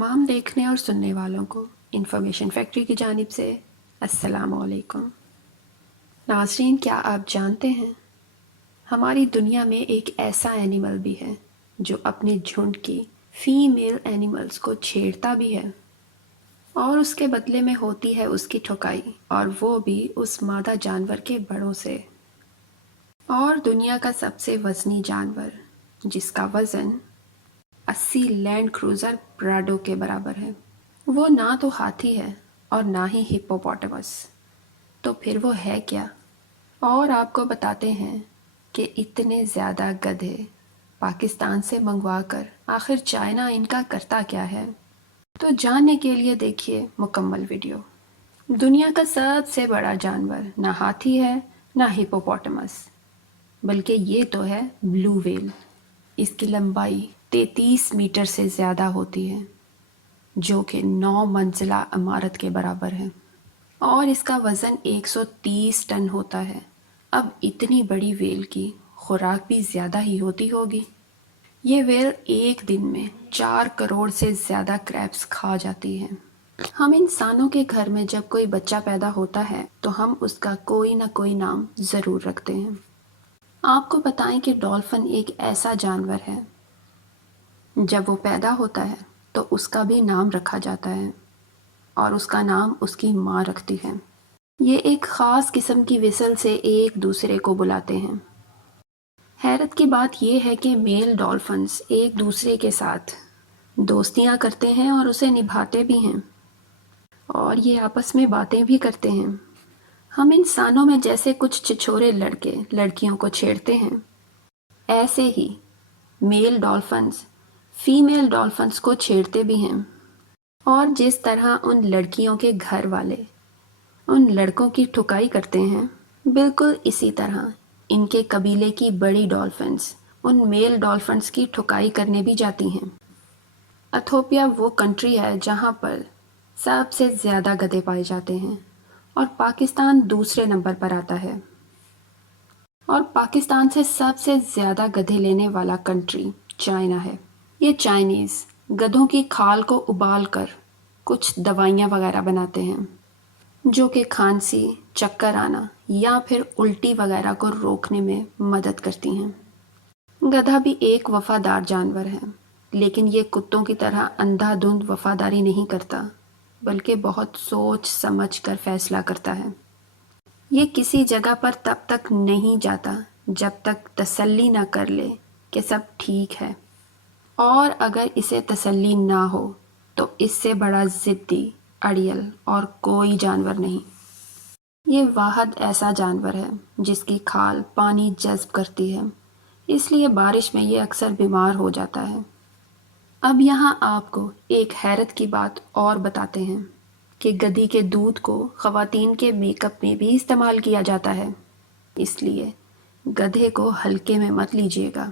तमाम देखने और सुनने वालों को इंफॉर्मेशन फैक्ट्री की जानिब से अस्सलाम वालेकुम। नाज़रीन, क्या आप जानते हैं हमारी दुनिया में एक ऐसा एनिमल भी है जो अपने झुंड की फीमेल एनिमल्स को छेड़ता भी है और उसके बदले में होती है उसकी ठुकाई, और वो भी उस मादा जानवर के बड़ों से। और दुनिया का सबसे वज़नी जानवर जिसका वज़न 80 लैंड क्रूज़र प्राडो के बराबर है, वो ना तो हाथी है और ना ही हिप्पोपोटामस। तो फिर वो है क्या? और आपको बताते हैं कि इतने ज़्यादा गधे पाकिस्तान से मंगवा कर आखिर चाइना इनका करता क्या है। तो जानने के लिए देखिए मुकम्मल वीडियो। दुनिया का सबसे बड़ा जानवर ना हाथी है ना हिप्पोपोटामस, बल्कि ये तो है ब्लू व्हेल। इसकी लंबाई 33 मीटर से ज़्यादा होती है, जो कि 9 मंजिला इमारत के बराबर है, और इसका वज़न 130 टन होता है। अब इतनी बड़ी व्हेल की खुराक भी ज़्यादा ही होती होगी। ये व्हेल एक दिन में 4 करोड़ से ज़्यादा क्रैब्स खा जाती है। हम इंसानों के घर में जब कोई बच्चा पैदा होता है तो हम उसका कोई ना कोई नाम ज़रूर रखते हैं। आपको बताएं कि डॉल्फिन एक ऐसा जानवर है, जब वो पैदा होता है तो उसका भी नाम रखा जाता है, और उसका नाम उसकी माँ रखती है। ये एक ख़ास किस्म की विसल से एक दूसरे को बुलाते हैं। हैरत की बात यह है कि मेल डॉल्फिन्स एक दूसरे के साथ दोस्तियाँ करते हैं और उसे निभाते भी हैं, और ये आपस में बातें भी करते हैं। हम इंसानों में जैसे कुछ छिछोरे लड़के लड़कियों को छेड़ते हैं, ऐसे ही मेल डॉल्फिन्स फीमेल डॉल्फिन्स को छेड़ते भी हैं। और जिस तरह उन लड़कियों के घर वाले उन लड़कों की ठुकाई करते हैं, बिल्कुल इसी तरह इनके कबीले की बड़ी डॉल्फिन्स उन मेल डॉल्फिन्स की ठुकाई करने भी जाती हैं। इथियोपिया वो कंट्री है जहाँ पर सबसे ज़्यादा गधे पाए जाते हैं, और पाकिस्तान दूसरे नंबर पर आता है। और पाकिस्तान से सबसे ज़्यादा गधे लेने वाला कंट्री चाइना है। ये चाइनीज़ गधों की खाल को उबाल कर कुछ दवाइयाँ वगैरह बनाते हैं, जो कि खांसी, चक्कर आना या फिर उल्टी वगैरह को रोकने में मदद करती हैं। गधा भी एक वफादार जानवर है, लेकिन ये कुत्तों की तरह अंधाधुंध वफादारी नहीं करता, बल्कि बहुत सोच समझ कर फैसला करता है। ये किसी जगह पर तब तक नहीं जाता जब तक तसल्ली न कर ले कि सब ठीक है, और अगर इसे तसल्ली ना हो तो इससे बड़ा ज़िद्दी अड़ियल और कोई जानवर नहीं। ये वाहद ऐसा जानवर है जिसकी खाल पानी जज़्ब करती है, इसलिए बारिश में ये अक्सर बीमार हो जाता है। अब यहाँ आपको एक हैरत की बात और बताते हैं कि गधी के दूध को ख़वातीन के मेकअप में भी इस्तेमाल किया जाता है, इसलिए गधे को हल्के में मत लीजिएगा।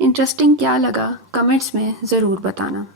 इंटरेस्टिंग क्या लगा कमेंट्स में ज़रूर बताना।